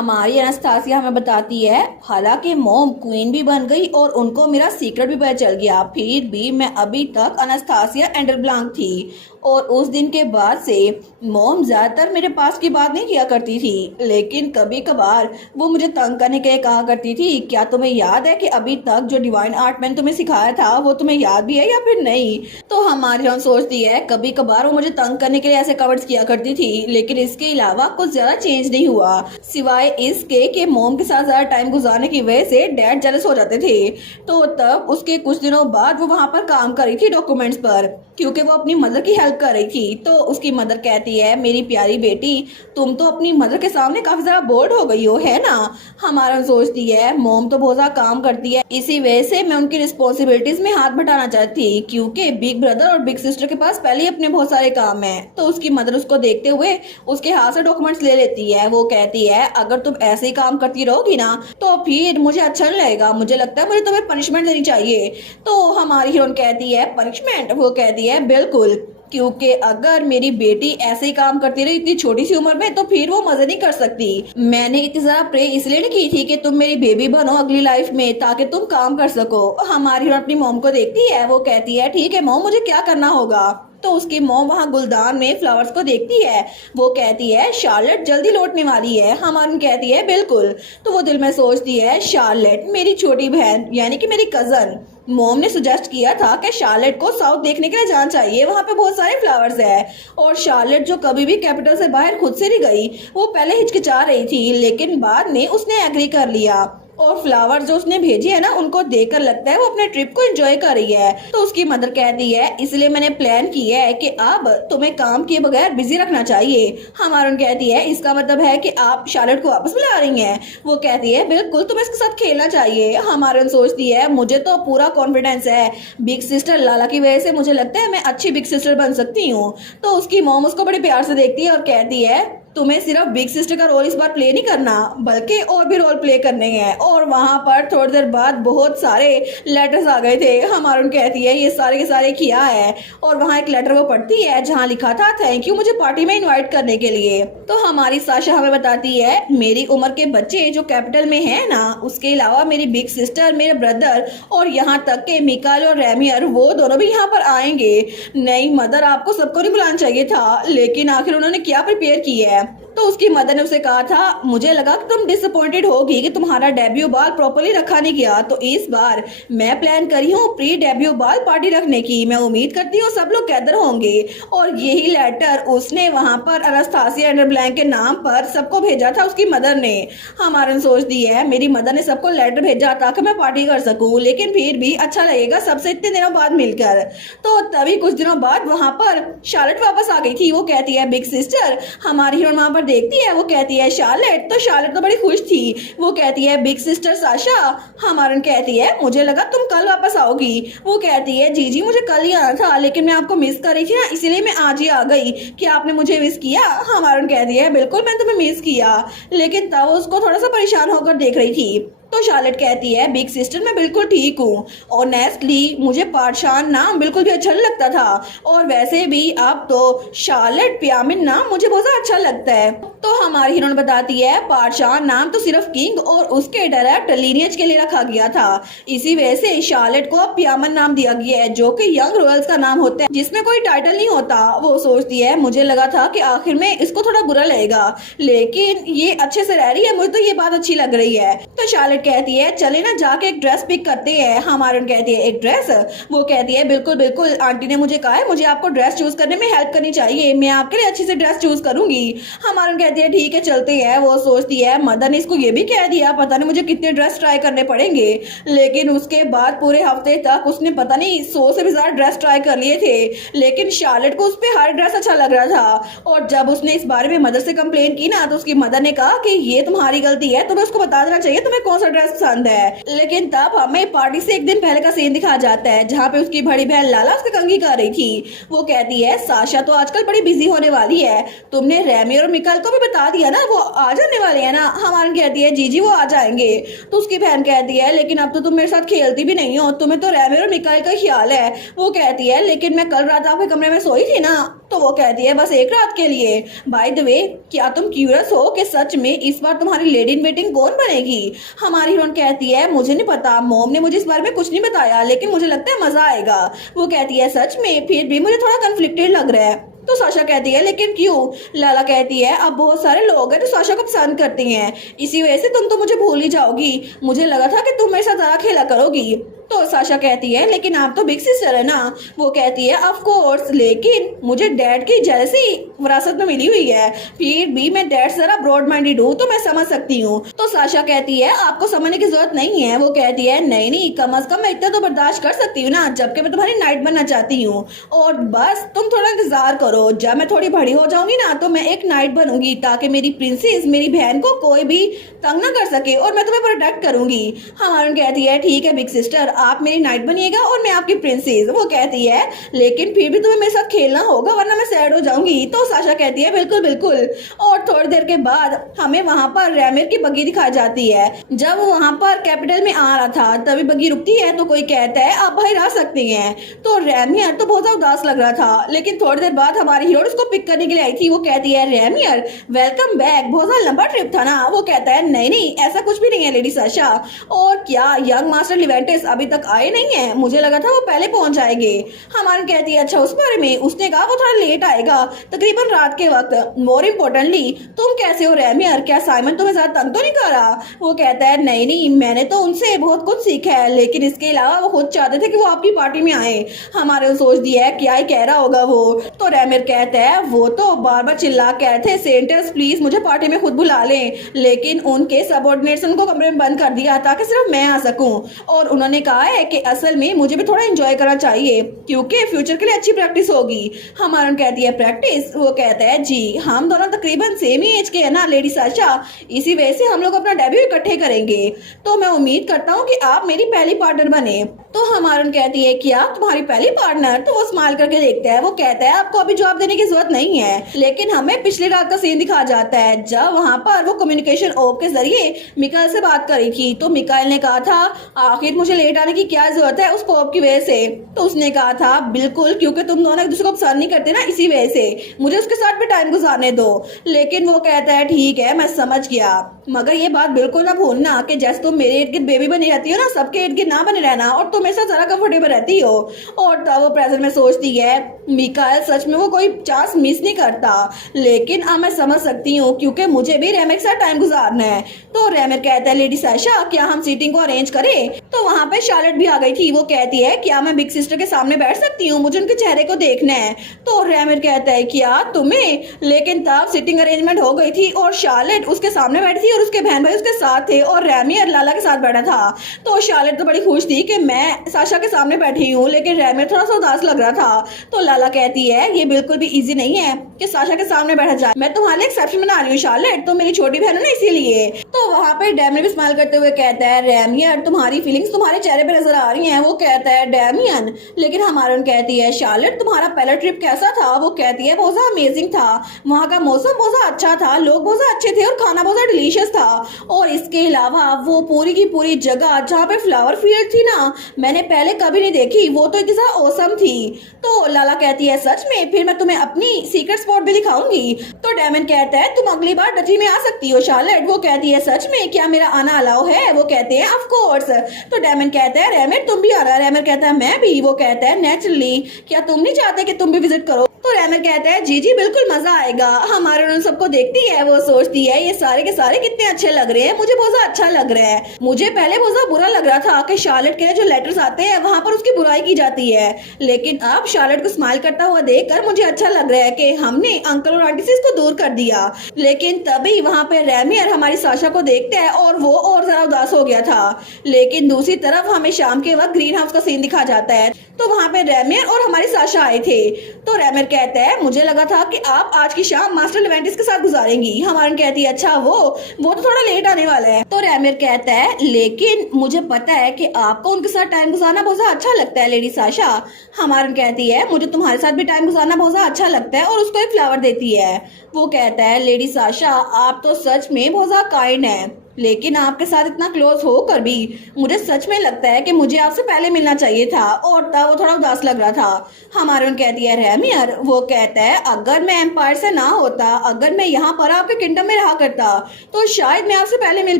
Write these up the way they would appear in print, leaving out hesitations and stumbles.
हमारी अनास्तासिया हमें बताती है, हालांकि मॉम क्वीन भी बन गई और उनको मेरा सीक्रेट भी पता चल गया, फिर भी मैं अभी तक अनास्तासिया एंडरब्लांक थी। और उस दिन के बाद से मॉम ज्यादातर मेरे पास की बात नहीं किया करती थी, लेकिन कभी कभार वो मुझे तंग करने के लिए कहा करती थी, क्या तुम्हें याद है कि अभी तक जो डिवाइन आर्ट मैंने तुम्हें सिखाया था वो तुम्हें याद भी है या फिर नहीं। तो हमारी हम सोचती है कभी कभार वो मुझे तंग करने के लिए ऐसे कवर्ड्स किया करती थी, लेकिन इसके अलावा कुछ ज्यादा चेंज नहीं हुआ, सिवाय इसके कि मॉम के साथ ज्यादा टाइम गुजारने की वजह से डैड जेलस हो जाते थे। तो तब उसके कुछ दिनों बाद वो वहां पर काम कर रही थी डॉक्यूमेंट्स पर, क्योंकि वो अपनी मदर की हेल्प कर रही थी। तो उसकी मदर कहती है, मेरी प्यारी बेटी तुम तो अपनी मदर के सामने काफी ज्यादा बोर्ड हो गई हो, है ना। हमारा सोचती है मॉम तो बहुत ज्यादा काम करती है, इसी वजह से मैं उनकी रिस्पॉन्सिबिलिटीज में हाथ बटाना चाहती, क्योंकि बिग ब्रदर और बिग सिस्टर के पास पहले ही अपने बहुत सारे काम है। तो उसकी मदर उसको देखते हुए उसके हाथ से डॉक्यूमेंट्स ले लेती है। वो कहती है, अगर तुम ऐसे ही काम करती रहोगी ना तो फिर मुझे अच्छा नहीं लगेगा, मुझे लगता है मुझे तुम्हें पनिशमेंट देनी चाहिए। तो हमारी हीरोइन कहती है, पनिशमेंट? वो कहती है, बिल्कुल, क्योंकि अगर मेरी बेटी ऐसे ही काम करती रही इतनी छोटी सी उम्र में तो फिर वो मजे नहीं कर सकती। मैंने इतनी ज्यादा प्रे इसलिए नहीं की थी कि तुम मेरी बेबी बनो अगली लाइफ में, ताकि तुम काम कर सको। हमारी हीरोइन अपनी मॉम को देखती है, वो कहती है, ठीक है मॉम, मुझे क्या करना होगा। तो उसकी मॉम वहाँ गुलदान में फ्लावर्स को देखती है। वो कहती है, शार्लेट जल्दी लौटने वाली है। हमारी कहती है, बिल्कुल। तो वो दिल में सोचती है, शार्लेट मेरी छोटी बहन यानी कि मेरी कजन, मॉम ने सुजेस्ट किया था कि शार्लेट को साउथ देखने के लिए जाना चाहिए, वहाँ पे बहुत सारे फ्लावर्स है। और शार्लेट जो कभी भी कैपिटल से बाहर खुद से नहीं गई, वो पहले हिचकिचा रही थी, लेकिन बाद में उसने एग्री कर लिया। और फ्लावर जो उसने भेजी है ना, उनको देखकर लगता है वो अपने ट्रिप को एंजॉय कर रही है। तो उसकी मदर कहती है, इसलिए मैंने प्लान किया है कि अब तुम्हें काम किए बगैर बिजी रखना चाहिए। हमारून कहती है, इसका मतलब है कि आप शार्लेट को वापस बुला रही हैं? वो कहती है, बिल्कुल, तुम्हें इसके साथ खेलना चाहिए। हमारून सोचती है, मुझे तो पूरा कॉन्फिडेंस है बिग सिस्टर लाला की वजह से, मुझे लगता है मैं अच्छी बिग सिस्टर बन सकती हूँ। तो उसकी मॉम उसको बड़े प्यार से देखती है और कहती है, तुम्हें सिर्फ बिग सिस्टर का रोल इस बार प्ले नहीं करना, बल्कि और भी रोल प्ले करने हैं। और वहां पर थोड़ी देर बाद बहुत सारे लेटर्स आ गए थे। हमारून कहती है, ये सारे के सारे किया है। और वहां एक लेटर वो पढ़ती है जहां लिखा था, थैंक यू मुझे पार्टी में इनवाइट करने के लिए। तो हमारी साशा हमें बताती है, मेरी उम्र के बच्चे जो कैपिटल में है ना, उसके अलावा मेरी बिग सिस्टर, मेरे ब्रदर और यहाँ तक के मिकाल और रेमियर, वो दोनों भी यहाँ पर आएंगे। नहीं मदर, आपको सबको नहीं बुलाना चाहिए था, लेकिन आखिर उन्होंने क्या प्रिपेयर किया है। तो उसकी मदर ने उसे कहा था, मुझे लगा कि तुम डिसअपॉइंटेड होगी कि तुम्हारा डेब्यू बाल प्रॉपर्ली रखा नहीं गया, तो इस बार मैं प्लान करी हूँ प्री डेब्यू बाल पार्टी रखने की। मैं उम्मीद करती हूँ सब लोग गैदर होंगे। और यही लेटर उसने वहां पर अनास्तासिया एंडरब्लैंक के नाम पर सबको भेजा था उसकी मदर ने। हमारे सोचती है, मेरी मदर ने सबको लेटर भेजा ताकि मैं पार्टी कर सकूं, लेकिन फिर भी अच्छा लगेगा सबसे इतने दिनों बाद मिलकर। तो तभी कुछ दिनों बाद वहां पर शार्लेट वापस आ गई थी। वो कहती है, बिग सिस्टर। हमारी हीरोइन वहां पर देखती है, वो कहती है, शार्लेट। तो शार्लेट तो बड़ी खुश थी। वो कहती है, बिग सिस्टर साशा। हमारन कहती है, मुझे लगा तुम कल वापस आओगी। वो कहती है, जी मुझे कल ही आना था, लेकिन मैं आपको मिस कर रही थी ना, इसीलिए मैं आज ही आ गई। क्या आपने मुझे मिस किया? हमारन कहती है, बिल्कुल मैंने तुम्हें मिस किया, लेकिन तब उसको थोड़ा सा परेशान होकर देख रही थी। तो शार्लेट कहती है, बिग सिस्टर मैं बिल्कुल ठीक हूँ। ऑनेस्टली मुझे पार्शान नाम बिल्कुल भी अच्छा नहीं लगता था, और वैसे भी अब तो शार्लेट प्यामिन नाम मुझे बहुत अच्छा लगता है। तो हमारी हीरोइन बताती है, पार्शान नाम तो सिर्फ किंग और उसके डायरेक्ट लीनियज के लिए रखा गया था, इसी वजह से शार्लेट को अब प्यामन नाम दिया गया है, जो कि यंग रॉयल्स का नाम होता है, जिसमें कोई टाइटल नहीं होता। वो सोचती है, मुझे लगा था कि आखिर में इसको थोड़ा बुरा लगेगा, लेकिन ये अच्छे से रह रही है, मुझे तो ये बात अच्छी लग रही है। तो शार्लेट कहती है, चले ना जाके एक ड्रेस पिक करते हैं। हमारे कहती है, एक ड्रेस? वो कहती है, बिल्कुल बिल्कुल, आंटी ने मुझे कहा है मुझे आपको ड्रेस चूज करने में हेल्प करनी चाहिए, मैं आपके लिए अच्छी से ड्रेस चूज करूंगी। हमारे कहती है, ठीक है चलते हैं। वो सोचती है, मदर ने इसको ये भी कह दिया, पता नहीं मुझे कितने ड्रेस ट्राई करने पड़ेंगे। लेकिन उसके बाद पूरे हफ्ते तक उसने पता नहीं 100 से भी ज्यादा ड्रेस ट्राई कर लिए थे, लेकिन शार्लेट को उस पर हर ड्रेस अच्छा लग रहा था। और जब उसने इस बारे में मदर से कंप्लेन की ना, तो उसकी मदर ने कहा कि ये तुम्हारी गलती है, तुम्हें उसको बता देना चाहिए तुम्हें कौन सा ड्रेस पसंद है। लेकिन तब हमें पार्टी से एक दिन पहले का सीन दिखाया जाता है, जहाँ पे उसकी बड़ी बहन लाला उसकी कंघी कर रही थी। वो कहती है, साशा तो आजकल बड़ी बिजी होने वाली है, तुमने रेमी और मिकाल को भी बता दिया ना, वो आ जाने वाले हैं ना? हमारी कहती है, जी वो आ जाएंगे। तो उसकी बहन कहती है, लेकिन अब तो तुम मेरे साथ खेलती भी नहीं हो, तुम्हें तो रेमी और मिकाल का ख्याल है। वो कहती है, लेकिन मैं कल रात आपके कमरे में सोई थी ना, तो वो कहती है बस एक रात के लिए। बाय द वे, क्या तुम क्यूरियस हो कि सच में इस बार तुम्हारी लेडी इन वेटिंग कौन बनेगी? हमारी हीरोइन कहती है मुझे नहीं पता, मॉम ने मुझे इस बारे में कुछ नहीं बताया, लेकिन मुझे लगता है मजा आएगा। वो कहती है सच में? फिर भी मुझे थोड़ा कन्फ्लिक्टेड लग रहा है। तो साशा कहती है लेकिन क्यों? लाला कहती है अब बहुत सारे लोग हैं जो साशा को पसंद करते हैं, इसी वजह से तुम तो मुझे भूल ही जाओगी। मुझे लगा था कि तुम मेरे साथ ज्यादा खेला करोगी। तो साशा कहती है लेकिन आप तो बिग सिस्टर है ना? वो कहती है ऑफ कोर्स, लेकिन मुझे डैड की जेलसी विरासत में मिली हुई है, फिर भी मैं डैड से जरा ब्रॉड माइंडेड हूँ तो मैं समझ सकती हूँ। तो साशा कहती है आपको समझने की जरूरत नहीं है। वो कहती है नहीं नहीं, कम अज कम मैं इतना तो बर्दाश्त कर सकती हूँ ना, जबकि मैं तुम्हारी नाइट बनना चाहती हूँ। और बस तुम थोड़ा इंतजार करो, जब मैं थोड़ी बड़ी हो जाऊंगी ना तो मैं एक नाइट बनूंगी, ताकि मेरी प्रिंसेस मेरी बहन को कोई भी तंग ना कर सके और मैं तुम्हें प्रोटेक्ट करूंगी। हमारी कहती है ठीक है बिग सिस्टर, आप मेरी नाइट बनिएगा और मैं आपकी प्रिंसेस। वो कहती है लेकिन फिर भी तुम्हें मेरे साथ खेलना होगा वरना मैं सैड हो जाऊंगी। तो साशा कहती है बिल्कुल बिल्कुल। और थोड़ी देर के बाद हमें वहां पर रैमिर की बग्गी दिखाई जाती है। जब वो वहां पर कैपिटल में आ रहा था तभी बग्गी रुकती है, तो कोई कहता है आप बाहर आ सकते हैं। तो रैमियर तो बहुत उदास लग रहा था, लेकिन थोड़ी देर बाद हमारी हीरो उसको पिक करने के लिए आई थी। वो कहती है रैमियर वेलकम बैक, बहुत ज्यादा लंबा ट्रिप था ना? वो कहता है नहीं नहीं ऐसा कुछ भी नहीं है लेडी साशा। और क्या यंग मास्टर लिवेंटिस अभी तक आए नहीं है? मुझे लगा था वो पहले पहुंच जाएंगे। हमारी कहती है अच्छा उस बारे में? उसने कहा वो थोड़ा लेट आएगा, तकरीबन रात के वक्त। मोर इम्पोर्टेंटली तुम कैसे हो रैमियर? क्या साइमन तुम्हें ज्यादा तंग तो नहीं कर रहा? वो कहता है नहीं नहीं, मैंने तो उनसे बहुत कुछ सीखा है, लेकिन इसके अलावा वो खुद चाहते थे कि वो आपकी पार्टी में आए। हमारे सोच दिया है क्या ही कह रहा होगा वो। तो रैमियर कहता है वो तो बार बार चिल्ला कह रहे थे सेंटर्स प्लीज मुझे पार्टी में खुद बुला लें, लेकिन उनके सबऑर्डिनेट्स उनको कमरे में बंद कर दिया ताकि सिर्फ मैं आ सकूं। और उन्होंने कहा है कि असल में मुझे भी थोड़ा एंजॉय करना चाहिए क्योंकि फ्यूचर के लिए अच्छी प्रैक्टिस होगी। हमारा कहती है प्रैक्टिस? वो कहता है जी हम दोनों तकरीबन सेम ही एज के है ना लेडी साशा, इसी वजह से हम लोग अपना डेब्यू इकट्ठे करेंगे, तो मैं उम्मीद करता हूँ कि आप मेरी पहली पार्टनर बने। तो हमारन कहती है क्या तुम्हारी पहली पार्टनर? तो वो स्माइल करके देखता है। वो कहता है आपको अभी जवाब देने की जरूरत नहीं है, लेकिन हमें पिछली रात का सीन दिखा जाता है जब वहाँ पर वो कम्युनिकेशन ओप के जरिए मिकाइल से बात करी थी। तो मिकाइल ने कहा था आखिर मुझे लेट आने की क्या जरूरत है उस पोप की वजह से? तो उसने कहा था बिल्कुल, क्योंकि तुम दोनों एक दूसरे को पसंद नहीं करते ना, इसी वजह से मुझे उसके साथ भी टाइम गुजारने दो। लेकिन वो कहता है ठीक है मैं समझ गया, मगर ये बात बिल्कुल ना भूलना कि जैसे तुम मेरे इर्द गिर्द बेबी बनी रहती हो ना, सबके इर्द गिर्द ना बने रहना, और तुम मेरे साथ जरा कंफर्टेबल रहती हो। और तब वो प्रेजेंट में सोचती है मिकाइल सच में वो कोई चांस मिस नहीं करता, लेकिन अब मैं समझ सकती हूँ क्योंकि मुझे भी रैमिर के साथ टाइम गुजारना है। तो रैमिर कहता है लेडी साशा क्या हम सीटिंग को अरेंज करें? तो वहाँ पे शार्लेट भी आ गई थी। वो कहती है क्या मैं बिग सिस्टर के सामने बैठ सकती हूँ? मुझे उनके चेहरे को देखना है। तो रैमिर कहता है क्या तुम्हें? लेकिन तब सिटिंग अरेंजमेंट हो गई थी और शार्लेट उसके सामने बैठी थी और उसके बहन भाई उसके साथ थे और रैमिर लाला के साथ बैठा था। तो शार्लेट तो बड़ी खुश थी कि मैं साशा के सामने बैठी हूँ, लेकिन रैमिर थोड़ा सा उदास लग रहा था। तो लाला कहती है ये बिल्कुल भी इजी नहीं है कि साशा के सामने बैठा जाए, मैं तुम्हारे एक्सेप्शन बना रही हूँ शार्लेट, तो मेरी छोटी बहन है ना इसीलिए। तो वहाँ पे डैमियन भी स्माइल करते हुए कहता है रैमियर तुम्हारी फीलिंग्स तुम्हारे चेहरे पे नजर आ रही हैं। वो कहता है डैमियन, लेकिन हमारन कहती है शार्लेट तुम्हारा पहला ट्रिप कैसा था? वो कहती है बहुत ज्यादा अमेजिंग था, वहाँ का मौसम बहुत ज्यादा अच्छा था, लोग बहुत ज्यादा अच्छे थे और खाना बहुत ज्यादा डिलीशियस था, और इसके अलावा वो पूरी की पूरी जगह जहाँ पे फ्लावर फील्ड थी ना, मैंने पहले कभी नहीं देखी, वो तो इतनी ज्यादा औसम थी। तो लाला कहती है सच में? फिर मैं तुम्हें अपनी सीक्रेट स्पॉट भी दिखाऊंगी। तो डैमियन कहता है तुम अगली बार डची में आ सकती हो शार्लेट। वो कहती है सच में? क्या मेरा आना अलाउ है? वो कहते हैं ऑफ कोर्स। तो डैमियन कहता है रैमिर तुम भी आ रहा है? रैमिर कहता है मैं भी। वो कहता है नेचुरली, क्या तुम नहीं चाहते कि तुम भी विजिट करो? तो रैमिर कहता है जी जी बिल्कुल मजा आएगा। हमारे उन सबको देखती है, वो सोचती है ये सारे के सारे कितने अच्छे लग रहे हैं, मुझे बहुत ज्यादा अच्छा लग रहा है। मुझे पहले बहुत ज्यादा बुरा लग रहा था कि शार्लेट के लिए जो लेटर्स आते हैं वहां पर उसकी बुराई की जाती है, लेकिन अब शार्लेट को स्माइल करता हुआ देखकर मुझे अच्छा लग रहा है कि हमने अंकल और आंटी से इसको दूर कर दिया। लेकिन तभी वहाँ पे रैमियर हमारी साशा को देखता है और वो और ज्यादा उदास हो गया था। लेकिन दूसरी तरफ हमें शाम के वक्त ग्रीन हाउस का सीन दिखा जाता है, तो वहाँ पे रैमियर और हमारी साशा आए थे। तो रैमियर कहता है मुझे लगा था कि आप आज की शाम मास्टर लिवेंटिस के साथ गुजारेंगी। हमारन कहती है अच्छा वो तो थोड़ा लेट आने वाला है। तो रैमियर कहता है लेकिन मुझे पता है कि आपको उनके साथ टाइम गुजारना बहुत ज्यादा अच्छा लगता है लेडी साशा। हमारन कहती है मुझे तुम्हारे साथ भी टाइम गुजारना बहुत ज्यादा अच्छा लगता है, और उसको एक फ्लावर देती है। वो कहता है लेडी साशा आप तो सच में बहुत ज्यादा काइंड है। लेकिन आपके साथ इतना क्लोज होकर भी मुझे सच में लगता है कि मुझे आपसे पहले मिलना चाहिए था। और तब वो थोड़ा उदास लग रहा था। हमारून कहती है रेमियर, वो कहता है अगर मैं एम्पायर से ना होता, अगर मैं यहाँ पर आपके किंगडम में रहा करता तो शायद मैं आपसे पहले मिल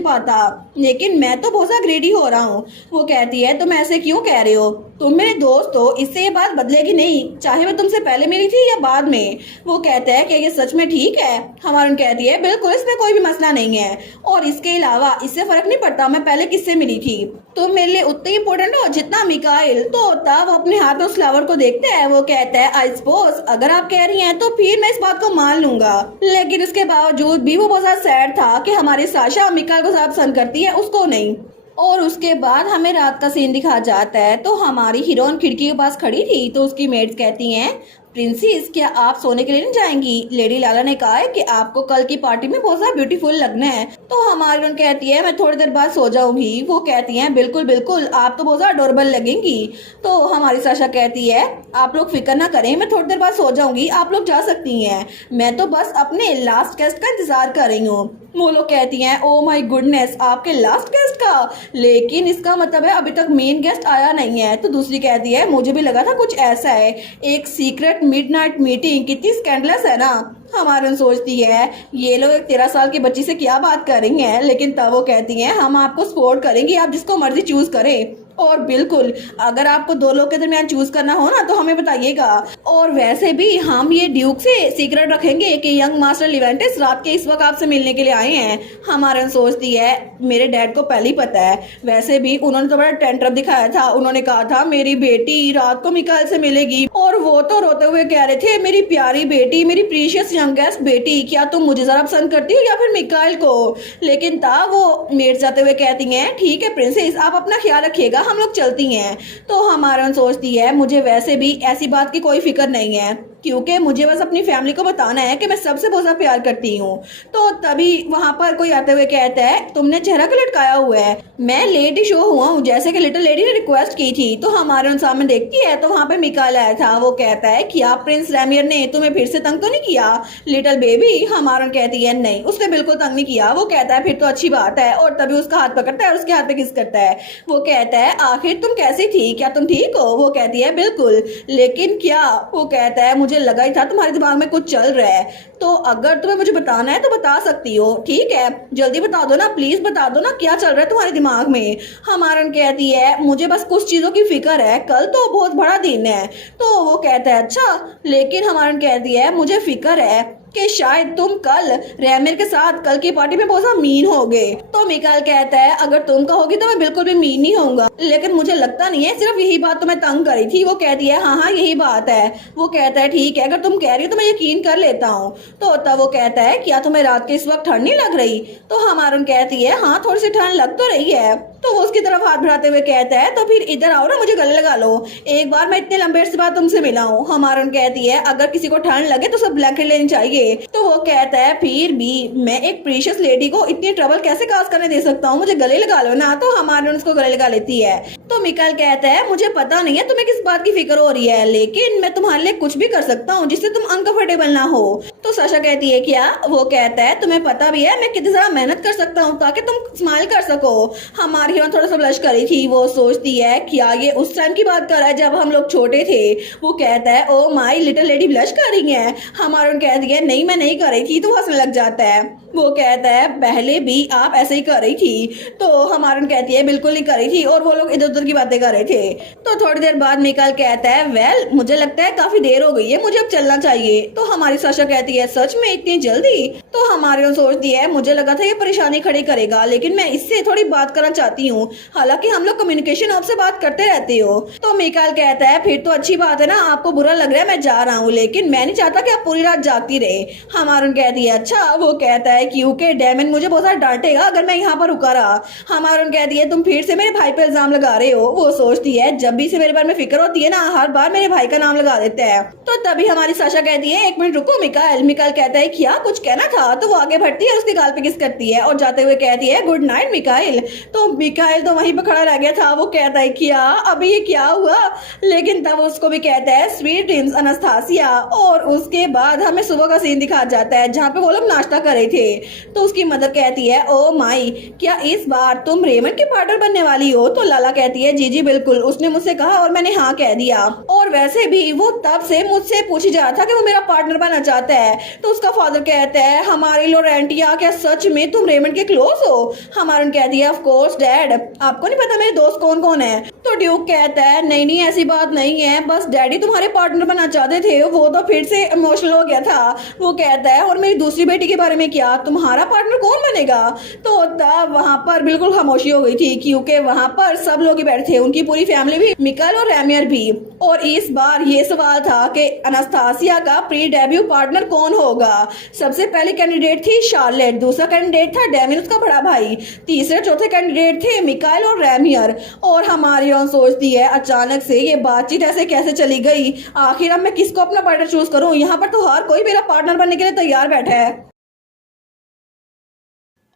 पाता, लेकिन मैं तो बहुत ज़्यादा ग्रेडी हो रहा हूँ। वो कहती है तुम ऐसे क्यों कह रहे हो, तुम मेरे दोस्त हो, इससे ये बात बदलेगी नहीं, चाहे मैं तुमसे पहले मिली थी या बाद में। वो कहता है कि ये सच में ठीक है। हमारून कहती है बिल्कुल, इसमें कोई भी मसला नहीं है, और इसके अलावा इससे फर्क नहीं पड़ता मैं पहले किससे मिली थी, तुम मेरे लिए उतने इंपॉर्टेंट हो जितना मिकाइल। तो तब वो अपने हाथ में उस फ्लावर को देखता है। वो कहता है आई सपोज अगर आप कह रही हैं तो फिर मैं इस बात को मान लूंगा। लेकिन उसके बावजूद भी वो बहुत ज्यादा सैड था कि हमारी साशा मिकाइल को ज्यादा पसंद करती है, उसको नहीं। और उसके बाद हमें रात का सीन दिखा जाता है। तो हमारी हीरोइन खिड़की के पास खड़ी थी तो उसकी मेट्स कहती हैं प्रिंसेस क्या आप सोने के लिए नहीं जाएंगी, लेडी लाला ने कहा है कि आपको कल की पार्टी में बहुत ज्यादा ब्यूटीफुल लगना है। तो हमारी हीरोइन कहती है मैं थोड़ी देर बाद सो जाऊंगी। वो कहती हैं बिल्कुल बिल्कुल, आप तो बहुत ज्यादा अडोरेबल लगेंगी। तो हमारी साशा कहती है आप लोग फिक्र ना करें, मैं थोड़ी देर बाद सो जाऊंगी, आप लोग जा सकती हैं, मैं तो बस अपने लास्ट गेस्ट का इंतजार कर रही हूँ। वो लोग कहती हैं ओ माय गुडनेस, आपके लास्ट गेस्ट का, लेकिन इसका मतलब है अभी तक मेन गेस्ट आया नहीं है। तो दूसरी कहती है मुझे भी लगा था कुछ ऐसा है, एक सीक्रेट मिडनाइट मीटिंग, कितनी स्कैंडलस है ना। हमारी सोचती है ये लोग एक 13 साल की बच्ची से क्या बात कर रही हैं, लेकिन तब वो कहती हैं हम आपको सपोर्ट करेंगे, आप जिसको मर्जी चूज करें, और बिल्कुल अगर आपको दो लोग के दरमियान चूज करना हो ना तो हमें बताइएगा। और वैसे भी हम ये ड्यूक से सीक्रेट रखेंगे कि यंग मास्टर लिवेंटिस रात के इस वक्त आपसे मिलने के लिए आए हैं। हमारे सोचती है मेरे डैड को पहले ही पता है, वैसे भी उन्होंने तो बड़ा टेंट्रम दिखाया था, उन्होंने कहा था मेरी बेटी रात को मिकाइल से मिलेगी, और वो तो रोते हुए कह रहे थे मेरी प्यारी बेटी, मेरी प्रीशियस यंगेस्ट बेटी, क्या तुम मुझे जरा पसंद करती हो या फिर मिकाइल को। लेकिन तब वो मेट जाते हुए कहती हैं ठीक है प्रिंसेस, आप अपना ख्याल रखिएगा, हम लोग चलती हैं। तो हमारा सोचती है मुझे वैसे भी ऐसी बात की कोई फिक्र नहीं है, क्योंकि मुझे बस अपनी फैमिली को बताना है कि मैं सबसे बहुत ज्यादा प्यार करती हूँ। तो तभी वहां पर कोई आते हुए कहता है तुमने चेहरा क्यों लटकाया हुआ है, मैं लेट ही शो हुआ हूँ जैसे कि लिटिल लेडी ने रिक्वेस्ट की थी। तो हमारे उन सामने देखती है तो वहां पे मिकाइल आया था। वो कहता है क्या प्रिंस रेमियर ने तुम्हें फिर से तंग तो नहीं किया लिटिल बेबी। हमारा कहती है नहीं, उसने बिल्कुल तंग नहीं किया। वो कहता है फिर तो अच्छी बात है, और तभी उसका हाथ पकड़ता है और उसके हाथ पे किस करता है। वो कहता है आखिर तुम कैसी थी, क्या तुम ठीक हो। वो कहती है बिल्कुल, लेकिन क्या। वो कहता है मुझे लगा ही था तुम्हारे दिमाग में कुछ चल रहा है, तो अगर तुम्हें मुझे बताना है तो बता सकती हो, ठीक है जल्दी बता दो ना, प्लीज बता दो ना क्या चल रहा है तुम्हारे दिमाग में। हमारन कहती है मुझे बस कुछ चीजों की फिक्र है, कल तो बहुत बड़ा दिन है। तो वो कहता है अच्छा, लेकिन हमारन कहती है मुझे फिक्र है कि शायद तुम कल रेमियर के साथ कल की पार्टी में बहुत ज्यादा मीन होगे। तो मिकाइल कहता है अगर तुम कहोगी तो मैं बिल्कुल भी मीन नहीं होऊंगा, लेकिन मुझे लगता नहीं है, सिर्फ यही बात तुम्हें तंग करी थी। वो कहती है हाँ हाँ यही बात है। वो कहता है ठीक है, अगर तुम कह रही हो तो मैं यकीन कर लेता हूँ। तो तब वो कहता है क्या तुम्हें रात के इस वक्त ठंड नहीं लग रही। तो हमारून कहती है हाँ थोड़ी सी ठंड लग तो रही है। तो वो उसकी तरफ हाथ बढ़ाते हुए कहता है तो फिर इधर आओ ना, मुझे गले लगा लो, एक बार मैं इतने लंबे से बाद तुमसे मिला हूँ। हमारून कहती है अगर किसी को ठंड लगे तो सब ब्लैंकेट लेनी चाहिए। तो वो कहता है फिर भी मैं एक प्रीशियस लेडी को इतनी ट्रबल कैसे काज करने दे सकता हूँ, मुझे गले लगा लो ना। तो हमारून उसको गले लगा लेती है। तो मिकाइल कहता है मुझे पता नहीं है तुम्हें किस बात की फिक्र हो रही है, लेकिन मैं तुम्हारे लिए कुछ भी कर सकता हूँ जिससे तुम अनकंफर्टेबल ना हो। तो साशा कहती है क्या। वो कहता है तुम्हें पता भी है मैं कितनी ज्यादा मेहनत कर सकता हूँ ताकि तुम स्माइल कर सको। हमारी हीरोइन थोड़ा सा ब्लश करी थी। वो सोचती है क्या ये उस टाइम की बात कर रहा है जब हम लोग छोटे थे। वो कहता है ओ माई लिटिल लेडी ब्लश कर रही है। हमारी कहती है नहीं मैं नहीं कर रही थी। तो हंसने लग जाता है। वो कहता है पहले भी आप ऐसे ही कर रही थी। तो हमारन कहती है बिल्कुल नहीं कर रही थी, और वो लोग इधर उधर की बातें कर रहे थे। तो थोड़ी देर बाद मिकाइल कहता है वेल मुझे लगता है काफी देर हो गई है, मुझे अब चलना चाहिए। तो हमारी साशा कहती है सच में इतनी जल्दी। तो हमारी सोचती है मुझे लगा था ये परेशानी खड़ी करेगा, लेकिन मैं इससे थोड़ी बात करना चाहती हूँ, हालांकि हम लोग कम्युनिकेशन आपसे बात करते रहते हो। तो मिकाइल कहता है फिर तो अच्छी बात है ना, आपको बुरा लग रहा है मैं जा रहा हूँ, लेकिन मैं नहीं चाहता कि आप पूरी रात जागती रहे। हमारून कहती है अच्छा। वो कहता है क्योंकि डैमन मुझे बहुत ज्यादा डांटेगा अगर मैं यहाँ पर रुका रहा। हमारून कहती है तुम फिर से मेरे भाई पे इल्जाम लगा रहे हो। वो सोचती है जब भी से मेरे बारे में फिक्र होती है ना, हर बार मेरे भाई का नाम लगा देते हैं। तो तभी हमारी साशा कहती है एक मिनट रुको मिकाइल, मिकाइल कहता है क्या कुछ कहना था, तो वो आगे बढ़ती है, उसके गाल पे किस करती है और जाते हुए कहती है गुड नाइट मिकाइल। तो मिकाइल तो वहीं पर खड़ा रह गया था, वो कहता है क्या अभी ये क्या हुआ, लेकिन तब उसको भी कहता है स्वीट ड्रीम्स अनास्थासिया। और उसके बाद हमें सुबह का सीन दिखा जाता है जहाँ पे वो लोग नाश्ता कर रहे थे। तो उसकी मदर कहती है ओ माई क्या इस बार तुम रेमंड की पार्टनर बनने वाली हो, तो लाला कहती है जी जी बिल्कुल, उसने मुझसे कहा और मैंने हाँ कह दिया, और वैसे भी वो तब से मुझसे पूछी जा रहा था कि वो मेरा पार्टनर बनना चाहता है। तो उसका फादर कहता है हमारी लोरेंटिया क्या सच में तुम रेमंड के क्लोज हो। हमारन कहती है ऑफ कोर्स डैड, आपको नहीं पता मेरे दोस्त कौन कौन है। तो ड्यूक कहता है नहीं नहीं ऐसी बात नहीं है, बस डैडी तुम्हारे पार्टनर बनना चाहते थे। वो तो फिर से इमोशनल हो गया था। वो कहता है और मेरी दूसरी बेटी के बारे में क्या, तुम्हारा पार्टनर कौन बनेगा। तो तब वहां पर बिल्कुल खामोशी हो गई थी, क्योंकि वहां पर सब लोग ही बैठे थे, उनकी पूरी फैमिली भी, मिकाइल और रेमियर भी। और इस बार ये सवाल था कि अनास्तासिया का प्री डेब्यू पार्टनर कौन होगा। सबसे पहले कैंडिडेट थी शार्लेट, दूसरा कैंडिडेट था डेमिन उसका बड़ा भाई, तीसरे चौथे कैंडिडेट थे मिकाइल और रेमियर। और हमारी ऑन सोचती है अचानक से ये बातचीत ऐसे कैसे चली गई, आखिर अब मैं किसको अपना पार्टनर चूज करूं, यहाँ पर तो हर कोई मेरा पार्टनर बनने के लिए तैयार बैठा है।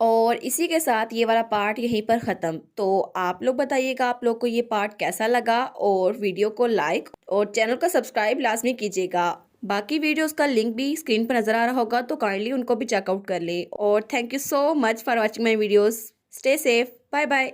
और इसी के साथ ये वाला पार्ट यहीं पर ख़त्म। तो आप लोग बताइएगा आप लोग को ये पार्ट कैसा लगा, और वीडियो को लाइक और चैनल को सब्सक्राइब लाजमी कीजिएगा। बाकी वीडियोस का लिंक भी स्क्रीन पर नज़र आ रहा होगा, तो काइंडली उनको भी चेकआउट कर ले। और thank you so much for watching my videos. Stay safe, bye bye.